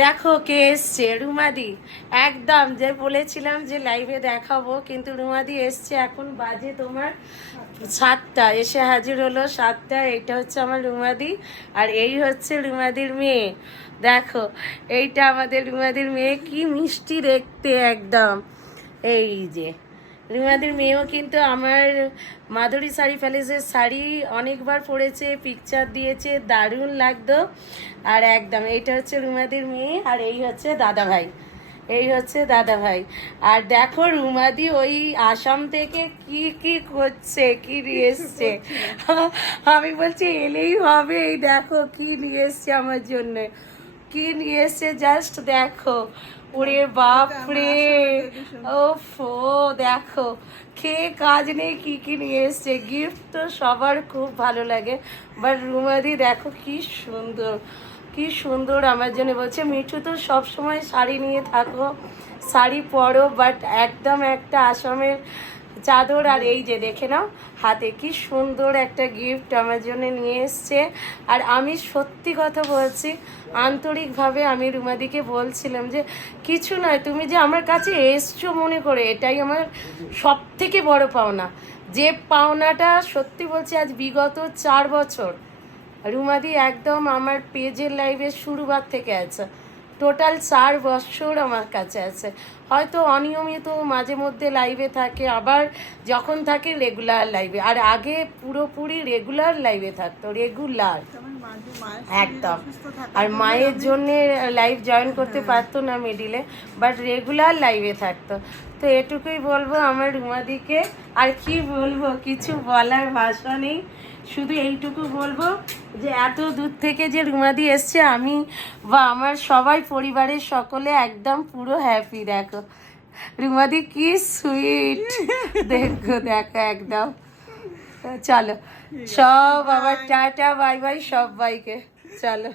দেখো কে এসছে, রুমাদি। একদম যে বলেছিলাম যে লাইভে দেখাবো, কিন্তু রুমাদি এসছে। এখন বাজে তোমার 7টা, এসে হাজির হলো 7টা। এইটা হচ্ছে আমার রুমাদি, আর এই হচ্ছে রুমাদির মেয়ে। দেখো, এইটা আমাদের রুমাদির মেয়ে, কি মিষ্টি দেখতে একদম। এই যে রুমাদির মেয়েও কিন্তু আমার মাধুরী শাড়ি প্যালেসের শাড়ি অনেকবার পরেছে, পিকচার দিয়েছে, দারুণ লাগতো। আর একদম এইটা হচ্ছে রুমাদির মেয়ে, আর এই হচ্ছে দাদা ভাই। এই হচ্ছে দাদা ভাই। আর দেখো রুমাদি ওই আসাম থেকে কি কি করছে, কি নিয়ে এসছে। আমি বলছি এলেই হবে। এই দেখো কি নিয়ে এসছে আমার জন্য, কি নিয়ে এসছে জাস্ট দেখো। ওরে বাপ রে, ওফো দেখো, খেয়ে কাজ নেই, কি কি নিয়ে এসছে। গিফট তো সবার খুব ভালো লাগে, বাট রুমাদি দেখো কি সুন্দর, কি সুন্দর আমার জন্য বলছে মিঠু তো সব সময় শাড়ি নিয়ে থাকো, শাড়ি পরো, বাট একদম একটা আসামের চাদর। আর এই যে দেখে নাও হাতে কি সুন্দর একটা গিফট আমার জন্য নিয়ে এসছে। আর আমি সত্যি কথা বলছি, আন্তরিকভাবে আমি রুমাদিকে বলছিলাম যে কিছু নয়, তুমি যে আমার কাছে এসছো মনে করে, এটাই আমার সব থেকে বড় পাওনা। যে পাওনাটা সত্যি বলছি, আজ বিগত 4 বছর রুমাদি একদম আমার পেজের লাইভের শুরুবার থেকে আছে, টোটাল 4 বছর আমার কাছে আছে। হয়তো অনিয়মিত মাঝে মধ্যে লাইভে থাকে, আবার যখন থাকে রেগুলার লাইভে। আর আগে পুরোপুরি রেগুলার লাইভে থাকতো, রেগুলার একদম। আর মায়ের জন্যে লাইভ জয়েন করতে পারতো না মিডিলে, বাট রেগুলার লাইভে থাকতো। তো এটুকুই বলবো আমার রুমাদিকে। আর কি বলবো, কিছু বলার ভাষা নেই, শুধু এইটুকু বলবো যে এত দূর থেকে যে রুমাদি এসছে, আমি বা আমার সবাই পরিবারের সকলে একদম পুরো হ্যাপি। দেখো রুমাদি কি সুইট, দেখো দেখো একদম। চলো সব আবার টাটা বাই বাই সবাইকে, চলো।